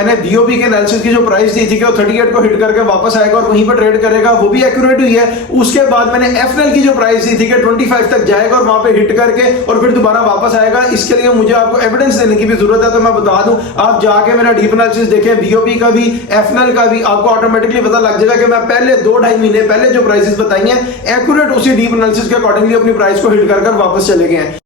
मैंने बीओबी के एनालिसिस की जो प्राइस दी थी कि वो 38 को हिट करके वापस आएगा और वहीं पर ट्रेड करेगा, वो भी एक्यूरेट हुई है। उसके बाद मैंने एफएनएल की जो प्राइस दी थी कि 25 तक जाएगा और वहां पे हिट करके और फिर दोबारा वापस आएगा। इसके लिए मुझे आपको एविडेंस देने की भी जरूरत है, तो मैं बता दूं, आप जाके मेरा डीप एनालिसिस देखें, बीओबी का भी एफएनएल का भी, आपको ऑटोमेटिकली पता लग जाएगा कि मैं पहले 2-2.5 महीने पहले जो प्राइसेस बताई हैं एक्यूरेट उसी डीप एनालिसिस के अकॉर्डिंगली अपनी प्राइस को हिट कर वापस चले गए हैं।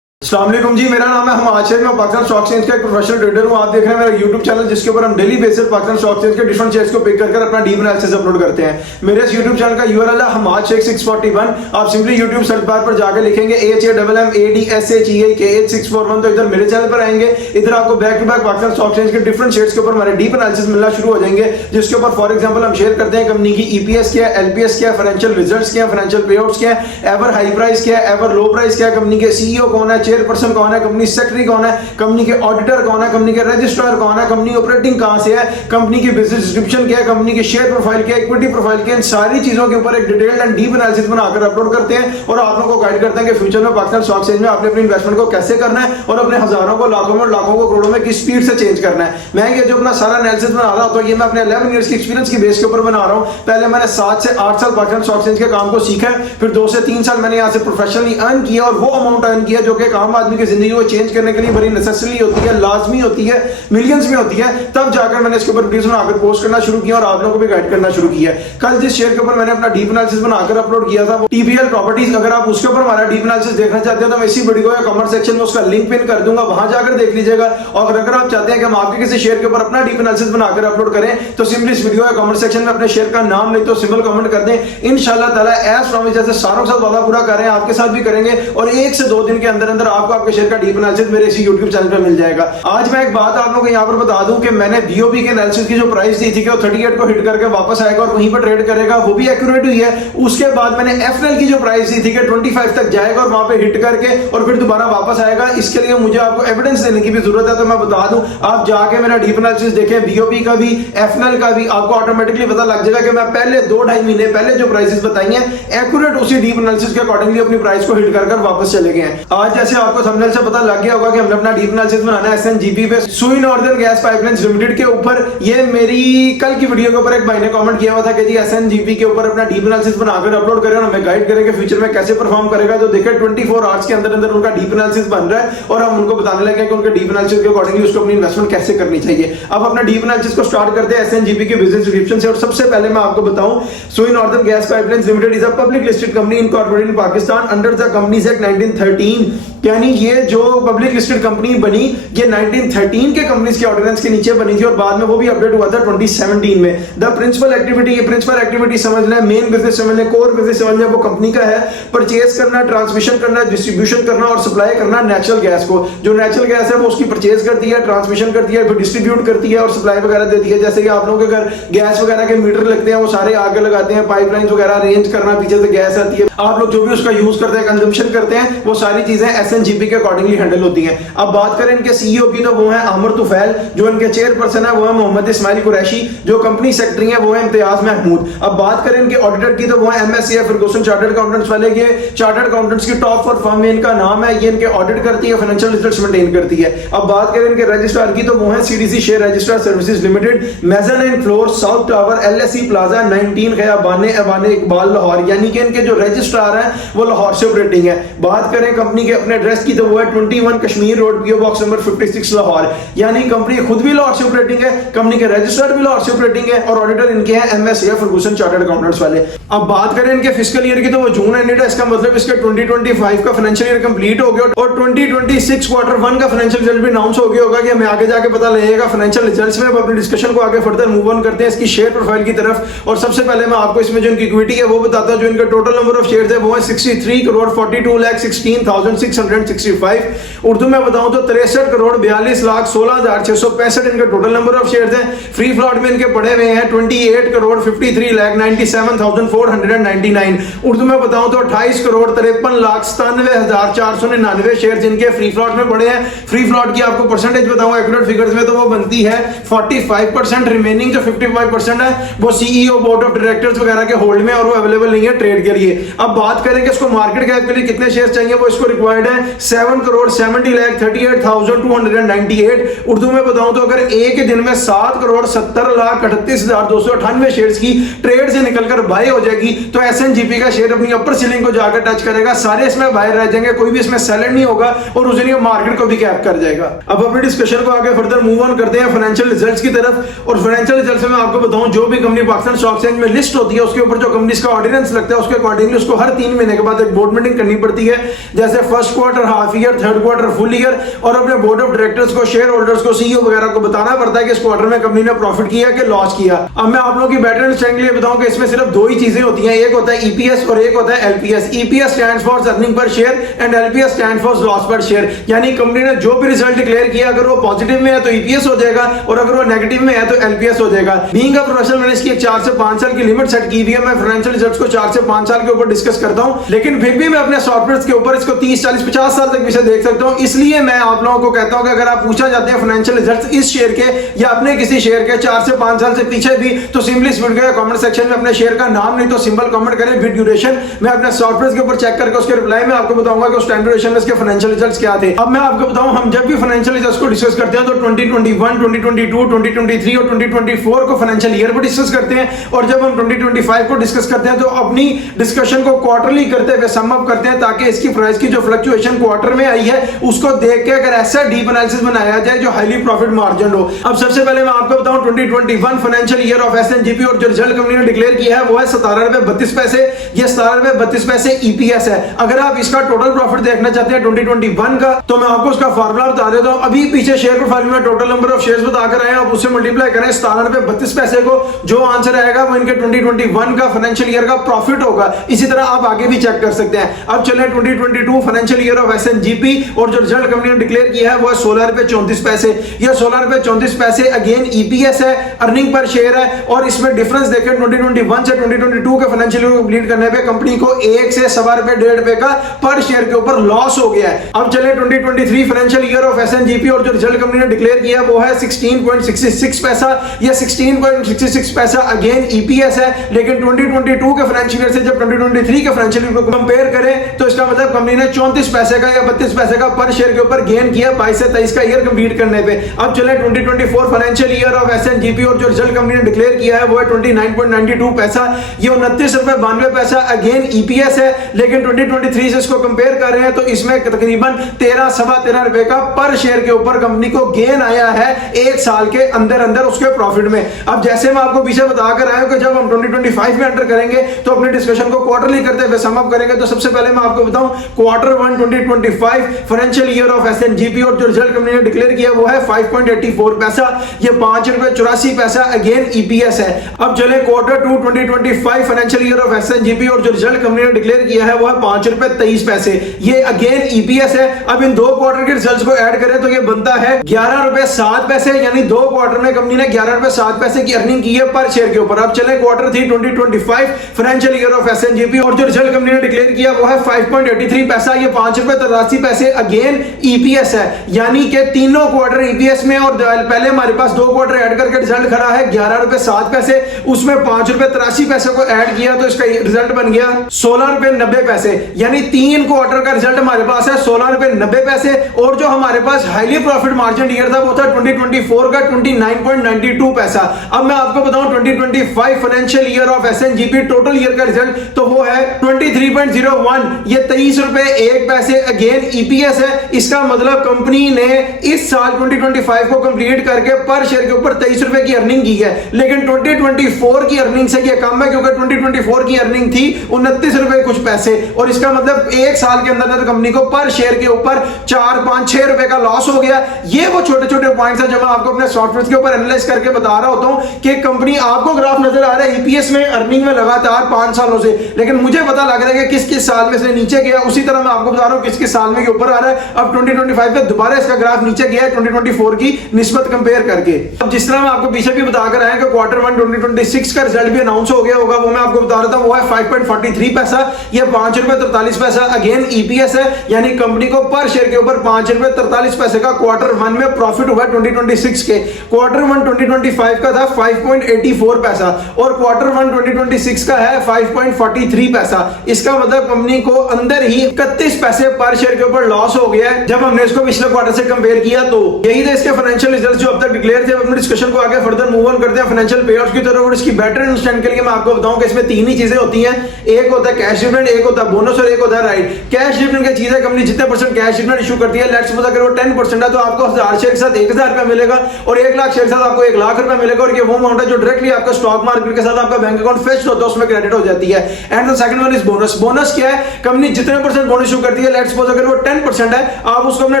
अस्सलाम वालेकुम जी, मेरा नाम है हमाद शेख, मैं पाकिस्तान स्टॉक एक्सचेंज का एक प्रोफेशनल ट्रेडर हूं। आप देख रहे हैं मेरा यूट्यूब चैनल जिसके ऊपर हम daily basis Pakistan stock exchange के डिफरेंट शेयर्स को पिक कर अपना डीप एनालिसिस अपलोड करते हैं। मेरे इस यूट्यूब चैनल का यूआरएल है हमाद शेख 641। आप सिंपली यूट्यूब सर्च बार पर जाकर लिखेंगे HAMMADSHEK8641 तो इधर मेरे चैनल पर आएंगे। इधर आपको back to back Pakistan stock exchange के डिफरेंट शेयर्स के ऊपर हमारे डीप एनालिसिस मिलना शुरू हो जाएंगे, जिसके ऊपर फॉर एग्जांपल हम शेयर करते हैं कंपनी की ईपीएस क्या है, एलपीएस क्या है, फाइनेंशियल रिजल्ट्स क्या है, फाइनेंशियल पेआउट्स क्या है, एवर हाई प्राइस क्या है, एवर लो प्राइस क्या है, कंपनी के सीईओ कौन है, चेयरपर्सन कौन है, कंपनी सेक्रेटरी कौन है, कंपनी के ऑडिटर कौन है, कंपनी के रजिस्ट्रार कौन है, कंपनी ऑपरेटिंग कहां से है, कंपनी की बिजनेस डिस्क्रिप्शन क्या है, कंपनी के शेयर प्रोफाइल क्या है, इक्विटी प्रोफाइल क्या है, इन सारी चीजों के ऊपर एक डिटेल्ड एंड डीप एनालिसिस बनाकर अपलोड करते हैं और आप लोगों को गाइड करते हैं कि फ्यूचर में पाकिस्तान स्टॉक एक्सचेंज में आपने अपनी इन्वेस्टमेंट को कैसे करना है और अपने हजारों को, लाखों में, लाखों को, करोड़ों में किस स्पीड से चेंज करना है। मैं ये जो अपना सारा एनालिसिस बना रहा हूं तो ये मैं अपने 11 इयर्स की एक्सपीरियंस की बेस के ऊपर बना रहा हूं। पहले मैंने 7 से 8 साल पाकिस्तान स्टॉक एक्सचेंज के काम को सीखा है, फिर 2 से 3 साल मैंने यहां से प्रोफेशनली अर्न किया और वो अमाउंट अर्न किया जो कि एक आम आदमी की जिंदगी को चेंज करने के लिए बड़ी नेसेसरी होती है, लाजमी होती है, मिलियंस में होती है। तब जाकर मैंने इसके ऊपर वीडियोस बनाकर पोस्ट करना शुरू किया और आप लोगों को भी गाइड करना शुरू किया। कल जिस शेयर के ऊपर मैंने अपना डीप एनालिसिस बनाकर अपलोड किया था वो टीपीएल प्रॉपर्टीज, अगर आप उसके ऊपर हमारा डीप एनालिसिस देखना चाहते हैं तो मैं इसी वीडियो या कमेंट सेक्शन में उसका लिंक पिन कर दूंगा, वहां जाकर देख लीजिएगा। और अगर आप चाहते हैं कि हम आपके किसी शेयर के ऊपर अपना डीप एनालिसिस बनाकर अपलोड करें तो सिंपली इस वीडियो या कमेंट सेक्शन में अपने शेयर का नाम नहीं तो सिंपल कमेंट कर दें। इंशाल्लाह ताला एज प्रॉमिस जैसे सारों के साथ वादा पूरा कर रहे हैं आपके साथ भी करेंगे और 1 से 2 दिन के अंदर अंदर आपको आपके शेयर का डीप एनालिसिस मेरे इसी यूट्यूब चैनल पर मिल जाएगा। आज मैं एक बात आप लोगों को यहाँ पर बता दूं कि मैंने बीओबी के एनालिसिस की जो प्राइस दी थी कि वो 38 को हिट करके वापस आएगा और वहीं पर ट्रेड करेगा, वो भी एक्यूरेट हुई है। उसके बाद मैंने एफएनएल की जो प्राइस दी थी कि 25 तक जाएगा और वहां पे हिट करके और फिर दोबारा वापस आएगा। इसके लिए मुझे आपको एविडेंस देने की भी जरूरत है, तो मैं बता दूं, आप जाके मेरा डीप एनालिसिस देखें, बीओबी का भी एफएनएल का भी, आपको ऑटोमेटिकली पता लग जाएगा कि मैं पहले 2-2.5 महीने पहले जो प्राइसेस बताई हैं एक्यूरेट उसी डीप एनालिसिस के अकॉर्डिंगली अपनी प्राइस को हिट कर वापस चले गए हैं। आज जैसे आपको थंबनेल से पता लग गया होगा कि हमने अपना डीप एनालिसिस बनाना है एसएनजीपी पे, सुई नॉर्दर्न गैस पाइपलाइंस लिमिटेड के ऊपर। ये मेरी कल की वीडियो के ऊपर एक भाई ने कमेंट किया हुआ था कि जी एसएनजीपी के ऊपर अपना डीप एनालिसिस बनाकर अपलोड करें और हमें गाइड करेंगे फ्यूचर में कैसे परफॉर्म करेगा। तो देखिए 24 आवर्स के अंदर अंदर उनका डीप एनालिसिस बन रहा है और हम उनको बताने लगे कि उनके डीप एनालिसिस के अकॉर्डिंगली उसको अपनी इन्वेस्टमेंट कैसे करनी चाहिए। अब अपना डीप एनालिसिस को स्टार्ट करते हैं एसएनजीपी के बिजनेस डिस्क्रिप्शन से। और सबसे पहले मैं आपको बताऊं, सुई northern gas pipelines limited is a public listed company incorporated in Pakistan under the companies act 1913। यानी ये जो पब्लिक लिस्टेड कंपनी बनी ये 1913 के कंपनीज के ऑर्डिनेंस के नीचे बनी थी और बाद में वो भी अपडेट हुआ था 2017 में। द प्रिंसिपल एक्टिविटी, ये प्रिंसिपल एक्टिविटी समझ लें, मेन बिजनेस समझ लें, कोर बिजनेस समझ लें, वो कंपनी का है परचेज करना, ट्रांसमिशन करना, डिस्ट्रीब्यूशन करना और सप्लाई करना नेचुरल गैस को। जो नेचुरल गैस है वो उसकी परचेज करती है, ट्रांसमिशन करती है, फिर डिस्ट्रीब्यूट करती है और सप्लाई वगैरह देती है। जैसे कि आप लोगों के घर गैस वगैरह के मीटर लगते हैं, वो सारे आगे लगाते हैं, पाइपलाइंस वगैरह अरेंज करना, पीछे से गैस आती है, आप लोग जो भी उसका यूज करते हैं, कंजम्पशन करते हैं, वो सारी चीजें एसएनजीपी के अकॉर्डिंगली हैंडल होती हैं। अब बात करें इनके सीईओ की तो वो है आमिर तुफैल, जो इनके चेयरपर्सन है वो है मोहम्मद इस्माइल कुरैशी, जो कंपनी सेक्रेटरी है वो है इम्तियाज महमूद। अब बात करें इनके ऑडिटर की तो वो है एमएससीआई फर्गूसन चार्टर्ड अकाउंटेंट्स वाले। ये चार्टर्ड अकाउंटेंट्स की टॉप 4 फर्म में इनका नाम है, ये इनके ऑडिट करती है, फाइनेंशियल रिजल्ट्स मेंटेन करती है। अब बात करें इनके रजिस्ट्रार की तो वो है CDC share registrar services limited, mezzanine floor, south tower, LSC plaza, 19 खयाबाने एवाने इकबाल लाहौर। यानी कि इनके जो रजिस्ट्रार हैं वो लाहौर से ऑपरेटिंग है। बात करें कंपनी के अपने एड्रेस की तो वो है 21 Kashmir road, PO box number 56 Lahore. यानी कंपनी खुद भी लाहौर से ऑपरेटिंग है, कंपनी के रजिस्ट्रार भी लाहौर से ऑपरेटिंग है और ऑडिटर इनके हैं एमएससीआई फर्गूसन चार्टर्ड अकाउंटेंट्स वाले। अब बात करें इनके फिस्कल ईयर की तो वो जून एंडेड है, इसका मतलब इसके 2025 का फाइनेंशियल ईयर कंप्लीट हो गया और 2026 क्वार्टर 1 का फाइनेंशियल रिजल्ट भी अनाउंस हो गया होगा कि हमें आगे जाके पता लगेगा फाइनेंशियल रिजल्ट्स में। अब अपनी डिस्कशन को आगे फर्दर मूव ऑन करते हैं इसकी शेयर प्रोफाइल की तरफ। और सबसे पहले मैं आपको इसमें जो इनकी इक्विटी है वो बताता हूं। जो इनका टोटल नंबर ऑफ शेयर्स है वो है 63,42,16,665। उर्दू में बताऊं तो 63,42,16,665 इनका टोटल नंबर ऑफ शेयर्स है। फ्री फ्लॉट में इनके पड़े हुए हैं 28,53,97,499। उर्दू में बताऊं तो 28,53,97,499 शेयर्स इनके फ्री फ्लॉट में पड़े हैं। फ्री फ्लॉट की आपको परसेंटेज बताऊं एक्यूरेट फिगर्स में तो वो बनती है 45%। रिमेनिंग जो 55% है वो सीईओ, बोर्ड ऑफ डायरेक्टर्स वगैरह के होल्ड में और वो अवेलेबल नहीं है ट्रेड के लिए। अब बात करें कि इसको मार्केट कैप के लिए कितने शेयर चाहिए, वो इसको रिक्वायर्ड है हैं 7,70,38,298। उर्दू में बताऊं तो अगर एक दिन में 7,70,38,298 शेयर्स की ट्रेड से निकलकर बाय हो जाएगी तो एसएनजीपी का शेयर अपनी अपर सीलिंग को जाकर टच करेगा, सारे इसमें बाहर रह जाएंगे, कोई भी इसमें सेलर नहीं होगा और उस दिन ये मार्केट को भी कैप कर जाएगा। अब अपने डिस्कशन को आगे फर्दर मूव ऑन करते हैं फाइनेंशियल रिजल्ट्स की तरफ। और फाइनेंशियल रिजल्ट्स में आपको बताऊं जो भी कंपनी पाकिस्तान स्टॉक एक्सचेंज में लिस्ट होती है उसके ऊपर जो कंपनी का ऑर्डिनेंस लगता है उसके अकॉर्डिंगली उसको हर 3 महीने के बाद एक बोर्ड मीटिंग करनी पड़ती है, जैसे first quarter, half year, third quarter, full year, और अपने बोर्ड ऑफ डायरेक्टर्स को, शेयर होल्डर्स को, सीईओ वगैरह को बताना पड़ता है कि इस क्वार्टर में कंपनी ने प्रॉफिट किया कि लॉस किया। अब मैं आप लोगों की बेटर अंडरस्टैंडिंग के लिए बताऊं कि इसमें सिर्फ दो ही चीजें होती हैं, एक होता है ईपीएस और एक होता है LPS. EPS stands for earning per share and LPS stand for loss पर शेयर, यानी कंपनी ने जो भी रिजल्ट डिक्लेयर किया अगर वो पॉजिटिव में है तो ईपीएस हो जाएगा और अगर वो नेगेटिव में है तो एलपीएस हो जाएगा। बीइंग अ प्रोफेशनल मैंने इसकी 4 से 5 साल की लिमिट सेट की हुई है। मैं फाइनेंशियल रिजल्ट्स को 4 से 5 साल के ऊपर डिस्कस करता हूं, लेकिन फिर भी मैं अपने सॉफ्टवेयर के ऊपर इसको 30, 40, 50 साल तक भी से देख सकता हूं। इसलिए मैं आप लोगों को कहता हूं कि अगर आप पूछा जाते हैं फाइनेंशियल रिजल्ट्स इस शेयर के या अपने किसी शेयर के 4 से 5 साल से पीछे भी, तो सिंपली इस वीडियो के कमेंट सेक्शन में अपने शेयर का नाम नहीं तो सिंबल कमेंट करें विद ड्यूरेशन। मैं अपने सॉफ्टवेयर के ऊपर चेक करके उसके रिप्लाई में आपको बताऊंगा कि उस टाइम ड्यूरेशन में इसके फाइनेंशियल रिजल्ट्स क्या थे। अब मैं आपको बताऊं हम जब भी फाइनेंशियल रिजल्ट्स को डिस्कस करते हैं तो 2021, 2022, 2023 और 2024 को फाइनेंशियल ईयर को डिस्कस करते हैं, और जब हम 2025 को डिस्कस करते हैं तो अपनी डिस्कशन को क्वार्टरली करते हुए सम अप करते हैं ताकि इसकी प्राइस की जो फ्लक्चुएशन क्वार्टर में आई है उसको देख के अगर ऐसा डीप एनालिसिस बनाया जाए जो हाईली प्रॉफिट मार्जिन हो। अब सबसे पहले मैं आपको बताऊं 2021 फाइनेंशियल ईयर ऑफ एसएनजीपी और जो रिजल्ट कंपनी ने डिक्लेयर किया है वो है 17.32 रुपए। ये 17.32 ईपीएस है। अगर आप इसका टोटल प्रॉफिट देखना चाहते हैं 2021 का तो मैं आपको उसका फार्मूला बता देता हूं। अभी पीछे शेयर प्रोफाइल में टोटल नंबर ऑफ शेयर्स बताकर आए, आप उससे मल्टीप्लाई करें 17.32 को, जो आंसर आएगा वो इनके 2021 का फाइनेंशियल ईयर का प्रॉफिट होगा। इसी तरह आप आगे भी चेक कर सकते हैं। अब चलें 2022 फाइनेंशियल ईयर ऑफ एसएनजीपी और जो रिजल्ट कंपनी ने डिक्लेयर किया है वो है 16.34 ये 16.34 अगेन ईपीएस है, अर्निंग पर शेयर है, और इसमें डिफरेंस देखें 2021 से 2022 के फाइनेंशियल ईयर को कंप्लीट करने पे कंपनी को 1 से सवा रुपए 1.5 रुपए का पर शेयर के ऊपर लॉस हो गया है। अब चले 2023 फाइनेंशियल ईयर ऑफ एसएनजीपी और जो रिजल्ट कंपनी ने डिक्लेयर किया वो है 16.66 पैसा। ये 16.66 पैसा अगेन ईपीएस है, लेकिन 2022 के फाइनेंशियल ईयर से जब 2023 के फाइनेंशियल ईयर को कंपेयर करें तो इसका मतलब कंपनी ने 34 पैसे का या 32 पैसे का पर शेयर के ऊपर गेन किया 22 से 23 का ईयर कंप्लीट करने पे। अब चले 2024 फाइनेंशियल ईयर ऑफ एसएनजीपी और जो रिजल्ट कंपनी ने डिक्लेयर किया है वो है 29.92 पैसा। ये 29 रुपए 92 पैसा अगेन ईपीएस है, लेकिन 2023 से इसको कंपेयर कर रहे हैं तो इसमें तकरीबन 13 सवा 13 रुपए का पर शेयर के ऊपर कंपनी को गेन आया है 1 साल के अंदर अंदर उसके प्रॉफिट में। अब जैसे मैं आपको पीछे बताकर आया हूं कि जब हम 2025 में एंटर करेंगे तो अपने डिस्कशन को क्वार्टरली करते हुए सम अप करेंगे, तो सबसे पहले मैं आपको बताऊं क्वार्टर 1 2025 फाइनेंशियल ईयर ऑफ एसएनजीपी और जो रिजल्ट कंपनी ने डिक्लेयर किया वो है 5.84 पैसा। ये 5 रुपए 84 पैसा अगेन ईपीएस है। अब चले क्वार्टर 2 2025 फाइनेंशियल ईयर ऑफ एसएनजीपी और जो रिजल्ट कंपनी ने डिक्लेयर किया है वो है 5 रुपए 23 पैसे। ये अगेन ईपीएस है। अब इन दो क्वार्टर के रिजल्ट्स को ऐड करें तो ये बनता है 11 रुपए 7 पैसे, यानी दो क्वार्टर में कंपनी ने 11 रुपए 7 पैसे की अर्निंग की है पर शेयर के ऊपर। अब चले क्वार्टर 3 2025 फाइनेंशियल ईयर ऑफ एसएनजीपी और जो रिजल्ट कंपनी ने डिक्लेयर किया वो है 5.83 पैसा। ये 5 रुपए 83 पैसे अगेन ईपीएस है, यानी कि तीनों क्वार्टर ईपीएस में, और पहले हमारे पास दो क्वार्टर ऐड करके रिजल्ट खड़ा है 11 रुपए 7 पैसे, उसमें 5 रुपए 83 पैसे को ऐड किया तो इसका रिजल्ट बन गया 16 रुपए 90 पैसे। यानी 3 क्वार्टर का रिजल्ट हमारे पास है 16 रुपए 90 पैसे, और जो हमारे पास हाईली प्रॉफिट मार्जिन ईयर था वो था 2024 का 29.92 पैसा। अब मैं आपको बताऊं 2025 financial year of SNGP total year का रिजल्ट तो वो है 23.01, ये 23 रुपए 1 पैसे अगेन ईपीएस है। इसका मतलब कंपनी ने इस साल 2025 को कंप्लीट करके पर शेयर के ऊपर 23 रुपए की अर्निंग की है, लेकिन 2024 की अर्निंग से ये कम है क्योंकि 2024 की अर्निंग थी 29 रुपए कुछ पैसे, और इसका मतलब 1 साल के अंदर कंपनी को पर शेयर के ऊपर 4, 5, 6 रुपए का लॉस हो गया। ये वो छोटे छोटे पॉइंट्स हैं जब मैं आपको अपने सॉफ्टवेयर के ऊपर एनालाइज करके बता रहा होता हूं कि कंपनी, आपको ग्राफ नजर आ रहा है ईपीएस में अर्निंग में लगातार 5 सालों से, लेकिन मुझे पता लग रहा है कि किस किस साल में से नीचे गया, उसी तरह मैं आपको बता रहा हूं किस किस साल में के ऊपर आ रहा है। अब 2025 में दोबारा इसका ग्राफ नीचे गया है 2024 की निस्बत कंपेयर करके। अब जिस तरह मैं आपको पीछे भी बताकर आया कि क्वार्टर 1 2026 का रिजल्ट भी अनाउंस हो गया होगा, वो मैं आपको बता रहा था, वो है 5.43 पैसा। ये 5 रुपए 43 पैसा अगेन ईपीएस है, यानी कंपनी को पर शेयर के ऊपर 5 रुपए 43 पैसे का क्वार्टर 1 में प्रॉफिट हुआ 2026 के। क्वार्टर 1 2025 का था 5.84 पैसा और क्वार्टर 1 2026 का है 5.43 पैसा। इसका मतलब कंपनी को अंदर ही 31 पैसे से पर शेयर के ऊपर लॉस हो गया है जब हमने इसको पिछले क्वार्टर से कंपेयर किया। तो यही थे इसके फाइनेंशियल रिजल्ट्स जो अब तक डिक्लेयर थे। अपने डिस्कशन को आगे फर्दर मूव ऑन करते हैं फाइनेंशियल पेआउट्स की तरफ। और इसकी बेटर अंडरस्टैंड के लिए मैं आपको बताऊं कि इसमें तीन ही चीजें होती हैं, एक होता है कैश डिविडेंड, एक होता है बोनस और एक होता है राइट। कैश डिविडेंड की चीज है, कंपनी जितने परसेंट कैश डिविडेंड इशू करती है, लेट्स सपोज अगर वो 10% है तो आपको 1000 शेयर के साथ 1000 रुपया मिलेगा और 1 लाख शेयर के साथ आपको 1 लाख रुपया मिलेगा। और ये वो अमाउंट है जो डायरेक्टली आपका स्टॉक मार्केट के साथ आपका बैंक अकाउंट फेच होता है, उसमें क्रेडिट हो जाती है। And the second one is bonus. Bonus क्या है, कंपनी जितने परसेंट बोनस इशू करती है, लेट्स सपोज अगर वो 10% है, आप उसको अपने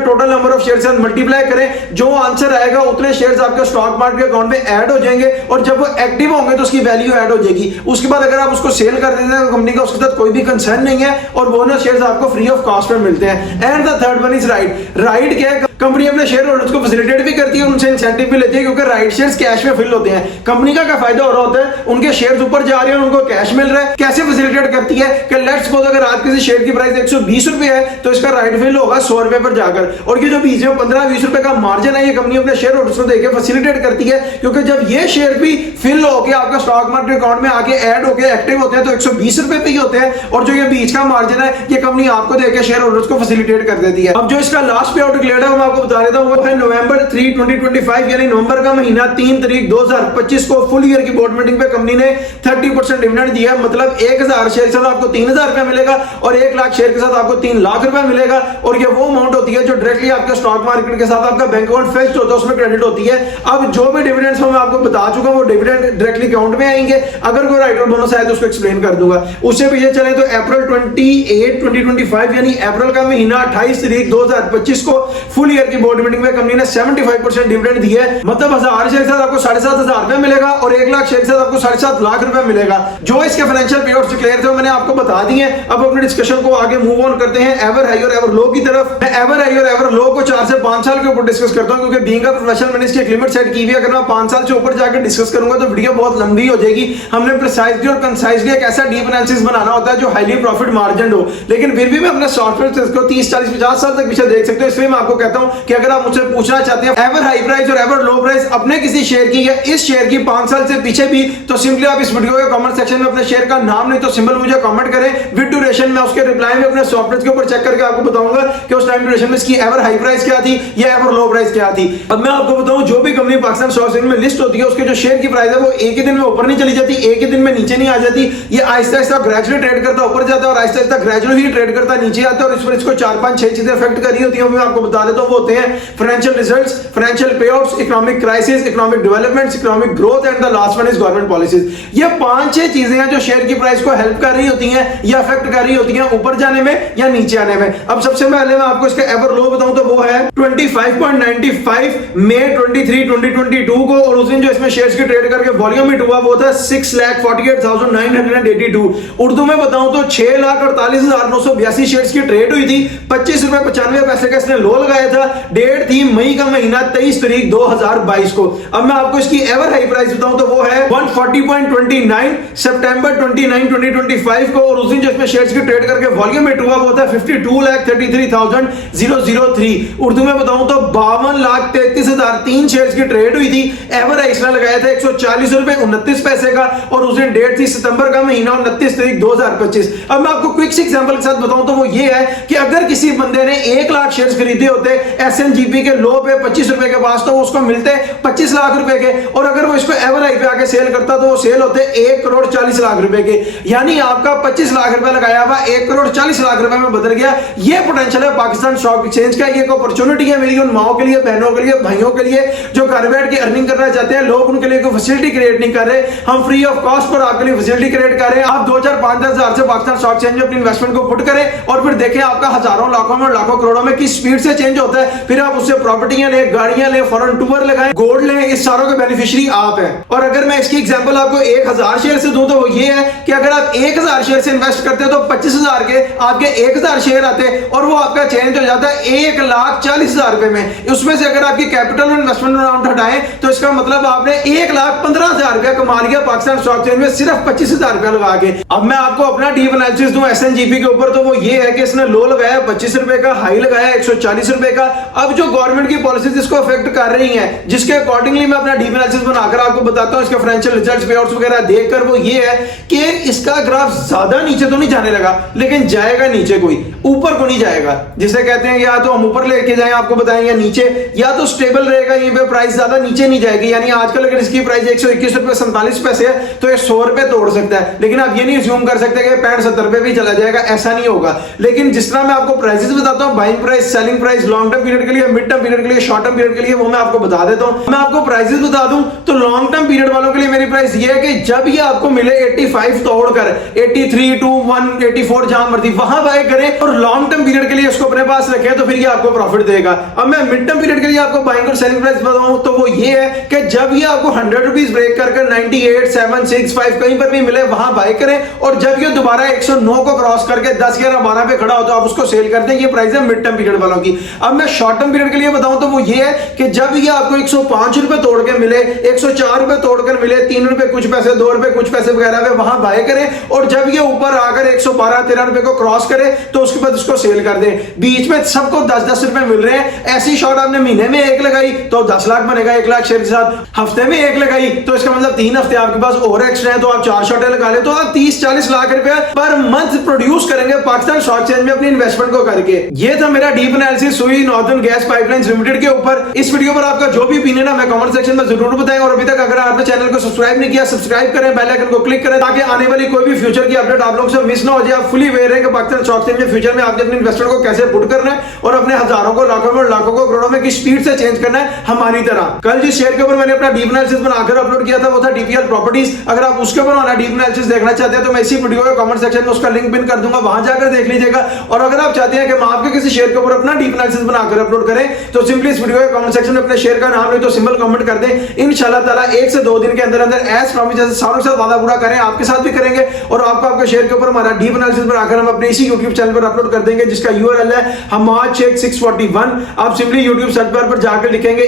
टोटल नंबर ऑफ शेयर से मल्टीप्लाई करें, जो आंसर आएगा उतने शेयर्स आपके स्टॉक मार्केट अकाउंट में ऐड हो जाएंगे और जब वो एक्टिव होंगे तो उसकी वैल्यू ऐड हो जाएगी। उसके बाद अगर आप उसको सेल कर देते हैं कंपनी का उसके साथ कोई भी कंसर्न नहीं है और बोनस शेयर्स आपको फ्री ऑफ कॉस्ट में मिलते हैं। And the third one is right. Right क्या है, कंपनी अपने शेयर होल्डर्स को फैसिलिटेट भी करती है, उनसे इंसेंटिव भी लेती है क्योंकि राइट शेयर्स कैश में फिल होते हैं। कंपनी का क्या फायदा हो रहा होता है, उनके शेयर्स ऊपर जा रहे हैं, उनको कैश मिल रहा है। कैसे फैसिलिटेट करती है कि लेट्स सपोज अगर आज किसी शेयर की प्राइस 120 रुपए है तो इसका राइट फिल होगा 100 रुपए पर जाकर। और ये जो बीच में 15-20 रुपए का मार्जिन है, ये कंपनी अपने शेयर होल्डर्स को देकर फैसिलिटेट करती है क्योंकि जब ये शेयर भी फिल होकर आपका स्टॉक मार्केट अकाउंट में आके ऐड होकर एक्टिव होते हैं तो 120 रुपए पे ही होते हैं और जो ये बीच का मार्जिन है ये कंपनी आपको देकर शेयर होल्डर्स को फैसिलिटेट कर देती है। अब जो इसका लास्ट पे आउट डिक्लेयर्ड है वो मैं आपको बता देता हूं, नवंबर 3, 2025 यानी नवंबर का महीना 3 तारीख 2025 को फुल ईयर की बोर्ड मीटिंग पे कंपनी ने 30% डिविडेंड दिया। मतलब 1000 शेयर के साथ आपको 3000 रुपया मिलेगा और 1 लाख शेयर के साथ आपको 3 लाख रुपया मिलेगा। और ये वो अमाउंट होती है जो डायरेक्टली आपके स्टॉक मार्केट के साथ आपका बैंक अकाउंट फेच्ड होता है, उसमें क्रेडिट होती है। अब जो भी डिविडेंड्स मैं आपको बता चुका हूं वो डिविडेंड डायरेक्टली अकाउंट में आएंगे। अगर कोई राइट और बोनस आए तो उसको एक्सप्लेन कर दूंगा। उससे पीछे चले तो अप्रैल 28, 2025 यानी अप्रैल का महीना 28 तारीख 2025 को फुल ईयर की बोर्ड मीटिंग में कंपनी ने 75% डिविडेंड दिया है। मतलब 1000 शेयर के साथ आपको 7500 रुपए मिलेगा और 1 लाख शेयर के साथ आपको 7.5 लाख रुपए मिलेगा। जो इसके फाइनेंशियल पेआउट्स डिक्लेयर थे मैंने आपको बता दिए। अब अपने डिस्कशन को आगे मूव ऑन करते हैं एवर हाई और एवर लो की तरफ। मैं एवर हाई और एवर लो को 4 से 5 साल के ऊपर डिस्कस करता हूं क्योंकि बीइंग अ प्रोफेशनल मैंने इसकी एक लिमिट सेट की हुई है। अगर मैं 5 साल से ऊपर जाकर डिस्कस करूंगा तो वीडियो बहुत लंबी हो जाएगी। हमने प्रिसाइजली और कंसाइजली एक ऐसा डीप एनालिसिस बनाना होता है जो हाईली प्रॉफिट मार्जिन हो, लेकिन फिर भी मैं अपने सॉफ्टवेयर को 30, 40, 50 साल तक पीछे देख सकते हो। इसलिए मैं आपको कहता हूं कि अगर आप मुझसे पूछना चाहते हैं एवर हाई प्राइस और एवर लो प्राइस अपने किसी शेयर की या इस शेयर की 5 साल से पीछे भी, तो सिंपली आप इस वीडियो के कमेंट सेक्शन में अपने शेयर का नाम नहीं तो सिंबल मुझे कमेंट करें विद ड्यूरेशन। मैं उसके रिप्लाई में अपने सॉफ्टवेयर के ऊपर चेक करके आपको बताऊंगा कि उस टाइम ड्यूरेशन में इसकी एवर हाई प्राइस क्या थी या एवर लो प्राइस क्या थी। अब मैं आपको बताऊं, जो भी कंपनी पाकिस्तान स्टॉक एक्सचेंज में लिस्ट होती है उसके जो शेयर की प्राइस है वो एक ही दिन में ऊपर नहीं चली जाती, एक ही दिन में नीचे नहीं आ जाती। ये आहिस्ता आहिस्ता ग्रेजुअली ट्रेड करता ऊपर जाता है और आहिस्ता आहिस्ता ग्रेजुअली ट्रेड करता नीचे आता है। और इस पर इसको 4, 5, 6 चीजें अफेक्ट कर रही होती है। मैं आपको बता देता हूं वो होते हैं financial results, financial पेआउट्स, economic crisis, economic developments, economic growth and the last one is government policies. ये 5-6 चीजें हैं जो शेयर की प्राइस को हेल्प कर रही होती हैं या अफेक्ट कर रही होती हैं ऊपर जाने में या नीचे आने में। अब सबसे पहले मैं आपको इसका एवर लो बताऊं तो वो है 25.95 मई 23, 2022 को। और उस दिन जो इसमें शेयर्स की ट्रेड करके वॉल्यूम हिट हुआ वो था 6,48,982। उर्दू में बताऊं तो 6,48,982 शेयर्स की ट्रेड हुई थी। 25 रुपए 95 पैसे का इसने लो लगाया था। डेट थी मई का महीना 23 तारीख 2022 को। अब मैं आपको इसकी एवर हाई प्राइस बताऊं तो वो है 140.29 सितंबर 29, 2025 को। और उस दिन जो इसमें शेयर्स की ट्रेड करके वॉल्यूम हिट हुआ वो था 52,33,003। उर्दू में बताऊं तो 52,33,003 शेयर्स की ट्रेड हुई थी। एवर हाई इसने लगाया था 140 रुपए 29 पैसे का और उस दिन डेट थी सितंबर का महीना 29 तारीख 2025। अब मैं आपको क्विक एग्जांपल के साथ बताऊं तो वो ये है कि अगर किसी बंदे ने 1 लाख शेयर्स खरीदे होते एसएनजीपी के लो पे 25 रुपए के पास तो उसको मिलते 25 लाख रुपए के। और अगर वो इसको एवर हाई पे आके सेल करता तो वो सेल होते 1,40,00,000 रुपए के। यानी आपका 25 लाख रुपए लगाया हुआ 1,40,00,000 रुपए में बदल गया। ये पोटेंशियल है पाकिस्तान स्टॉक एक्सचेंज का। ये एक अपॉर्चुनिटी है मेरी उन माओं के लिए, बहनों के लिए, भाइयों के लिए जो घर बैठ के अर्निंग करना चाहते हैं। लोग उनके लिए कोई फैसिलिटी क्रिएट नहीं कर रहे, हम फ्री ऑफ कॉस्ट पर आपके लिए फैसिलिटी क्रिएट कर रहे हैं। आप 2,000, 5,000, 10,000 से पाकिस्तान स्टॉक एक्सचेंज में अपनी इन्वेस्टमेंट को पुट करें और फिर देखें आपका हजारों, लाखों में, लाखों करोड़ों में किस स्पीड से चेंज होता है। फिर आप उससे प्रॉपर्टियां लें, गाड़ियां लें, फॉरेन टूर लगाएं, गोल्ड लें, इस सारों के बेनिफिशियरी आप हैं। और अगर मैं इसकी एग्जांपल आपको 1000 शेयर से दूं तो वो ये है कि अगर आप 1000 शेयर से इन्वेस्ट करते हो तो 25,000 के आपके 1000 शेयर आते और वो आपका चेंज हो जाता है 1,40,000 रुपए में। उसमें से अगर आपकी कैपिटल इन्वेस्टमेंट अमाउंट हटाएं तो इसका मतलब आपने 1,15,000 रुपया कमा लिया पाकिस्तान स्टॉक एक्सचेंज में सिर्फ 25,000 रुपया लगा के। अब मैं आपको अपना डीप एनालिसिस दूं एसएनजीपी के ऊपर तो वो ये है कि इसने लो लगाया 25 रुपए का, हाई लगाया 140 रुपए का। अब जो गवर्नमेंट की पॉलिसीज इसको अफेक्ट कर रही हैं जिसके अकॉर्डिंगली मैं अपना डीप एनालिसिस बनाकर आपको बताता हूं इसके फाइनेंशियल रिजल्ट्स, पेआउट्स वगैरह देखकर वो ये है कि इसका ग्राफ ज्यादा नीचे तो नहीं जाने लगा लेकिन जाएगा नीचे कोई। ऊपर को नहीं जाएगा। जिसे कहते हैं या तो हम ऊपर लेके जाएं आपको बताएं या नीचे, या तो स्टेबल रहेगा, यहीं पे प्राइस ज्यादा नीचे नहीं जाएगी। यानी आजकल अगर इसकी प्राइस 121 रुपए 47 पैसे है तो ये 100 रुपए तोड़ सकता है, लेकिन आप ये नहीं अज्यूम कर सकते कि 65-70 रुपए भी चला जाएगा, ऐसा नहीं होगा। लेकिन जिस तरह मैं आपको प्राइसेस बताता हूं, buying price, selling price, long term period के लिए, मिड टर्म पीरियड के लिए, शॉर्ट टर्म पीरियड के लिए, वो मैं आपको बता देता हूं। मैं आपको प्राइसेस बता दूं तो लॉन्ग टर्म पीरियड वालों के लिए मेरी प्राइस ये है कि जब ये आपको मिले 85 तोड़कर 83 to 184 जहां मर्जी वहां बाय करें, और लॉन्ग टर्म पीरियड के लिए इसको अपने पास रखें तो फिर ये आपको प्रॉफिट देगा। अब मैं मिड टर्म पीरियड के लिए आपको बाइंग और सेलिंग प्राइस बताऊं तो वो ये है कि जब ये आपको 100 रुपीज ब्रेक कर 98, 7, 6, 5 कहीं पर भी मिले वहां बाय करें, और जब ये दोबारा 109 को क्रॉस करके 10, 11, 12 पे खड़ा हो तो आप उसको सेल करते हैं। ये प्राइस है मिड टर्म पीरियड वालों की। अब मैं शॉर्ट टर्म पीरियड के लिए बताऊं तो वो ये है कि जब ये आपको 105 रुपए तोड़ के मिले, 104 रुपए तोड़कर मिले, 3 रुपए कुछ पैसे, 2 रुपए कुछ पैसे वगैरह पे वहां बाय करें, और जब ये ऊपर आकर 112, 13 रुपए को क्रॉस करे तो उसके बाद उसको सेल कर दें। बीच में सबको 10-10 रुपए मिल रहे हैं। ऐसी शॉर्ट आपने महीने में एक लगाई तो 10 लाख बनेगा 1 लाख शेयर के साथ, हफ्ते में एक लगाई तो इसका मतलब 3 हफ्ते आपके पास और एक्स्ट्रा है तो आप 4 शॉर्टें लगा ले तो आप 30-40 लाख रुपए पर मंथ प्रोड्यूस करेंगे पाकिस्तान स्टॉक एक्सचेंज में अपनी इन्वेस्टमेंट को करके। ये था मेरा डीप एनालिसिस सुई नॉर्दर्न गैस पाइपलाइंस लिमिटेड के ऊपर। इस वीडियो पर आपका जो भी ओपिनियन है मैं कमेंट सेक्शन में जरूर बताएं, और अभी तक अगर आपने चैनल को सब्सक्राइब नहीं किया सब्सक्राइब करें, बेल आइकन को क्लिक करें ताकि आने वाली कोई भी फ्यूचर की अपडेट आप लोगों से मिस ना हो जाए। आप फुली अवेयर है कि पाकिस्तान स्टॉक एक्सचेंज में फ्यूचर में आपने अपने इन्वेस्टमेंट को कैसे पुट करना है और अपने हजारों को, लाखों में, लाखों को, करोड़ों में किस स्पीड से चेंज करना है हमारी तरह। कल जिस शेयर के ऊपर मैंने अपना डीप एनालिसिस बनाकर अपलोड किया था वो था डीपीएल प्रॉपर्टीज। अगर आप उसके ऊपर हमारा डीप एनालिसिस देखना चाहते हैं तो मैं इसी वीडियो के कमेंट सेक्शन में उसका लिंक पिन कर दूंगा, वहां जाकर देख लीजिएगा। और अगर आप चाहते हैं कि मैं आपके किसी शेयर के ऊपर अपना डीप एनालिसिस बनाकर अपलोड करें तो सिंपली इस वीडियो के कमेंट सेक्शन में अपने शेयर का नाम नहीं तो सिंबल कमेंट कर दें। इंशाल्लाह ताला 1 से 2 दिन के अंदर अंदर एज प्रॉमिस जैसे सालों के साथ वादा पूरा करें आपके साथ भी करेंगे, और आपको आपके शेयर के ऊपर हमारा डीप एनालिसिस बनाकर हम अपने इसी YouTube चैनल पर अपलोड कर देंगे जिसका URL है हमाद शेख 641। आप सिंपली YouTube सर्च बार पर जाकर लिखेंगे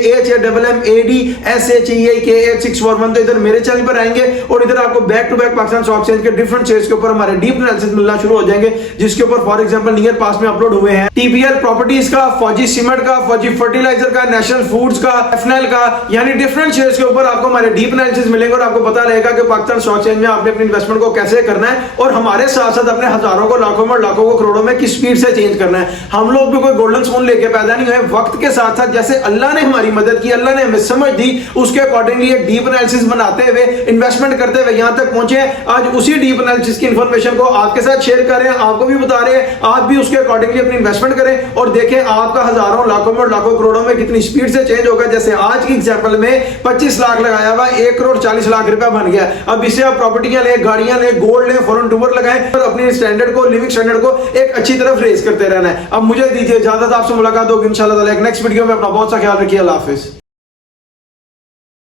HAMMADSHEIK8641 तो इधर मेरे चैनल पर आएंगे, और इधर आपको back to back Pakistan stock exchange के डिफरेंट शेयर्स के ऊपर हमारे डीप एनालिसिस मिलना शुरू हो जाएंगे, जिसके ऊपर फॉर एग्जांपल नियर पास में अपलोड हुए हैं टीपीएल प्रॉपर्टीज का, फौजी सीमेंट का, फौजी फर्टिलाइजर का, नेशनल फूड्स का, एफएनएल का, यानी डिफरेंट शेयर्स के ऊपर आपको हमारे डीप एनालिसिस मिलेंगे और आपको पता रहेगा कि पाकिस्तान स्टॉक एक्सचेंज में आपने अपनी इन्वेस्टमेंट को कैसे करना है, और हमारे साथ साथ अपने हजारों को, लाखों में, लाखों को, करोड़ों में किस स्पीड से चेंज करना है। हम लोग भी कोई गोल्डन स्पून लेके पैदा नहीं हुए, वक्त के साथ साथ जैसे अल्लाह ने हमारी मदद की, अल्लाह ने हमें समझ दी, उसके अकॉर्डिंगली एक डीप एनालिसिस बनाते हुए, इन्वेस्टमेंट करते हुए यहां तक पहुंचे। आज उसी डीप एनालिसिस की इंफॉर्मेशन को आपके साथ शेयर कर रहे हैं, आपको भी बता रहे हैं, आप भी उसके अकॉर्डिंगली अपनी इन्वेस्टमेंट करें और देखें आपका हजारों, लाखों में, लाखों, करोड़ों में कितनी स्पीड से चेंज होगा। जैसे आज की एग्जांपल में 25 लाख लगाया हुआ 1 करोड़ 40 लाख रुपया बन गया। अब इससे आप प्रॉपर्टियां ले, गाड़ियां ले, गोल्ड ले, फॉरेन टूर लगाएं और अपनी स्टैंडर्ड को, लिविंग स्टैंडर्ड को एक अच्छी तरफ रेज करते रहना है। अब मुझे दीजिए इजाजत, आपसे मुलाकात होगी इंशाल्लाह ताला एक नेक्स्ट वीडियो में। अपना बहुत सा ख्याल रखिए, अल्लाह हाफिज।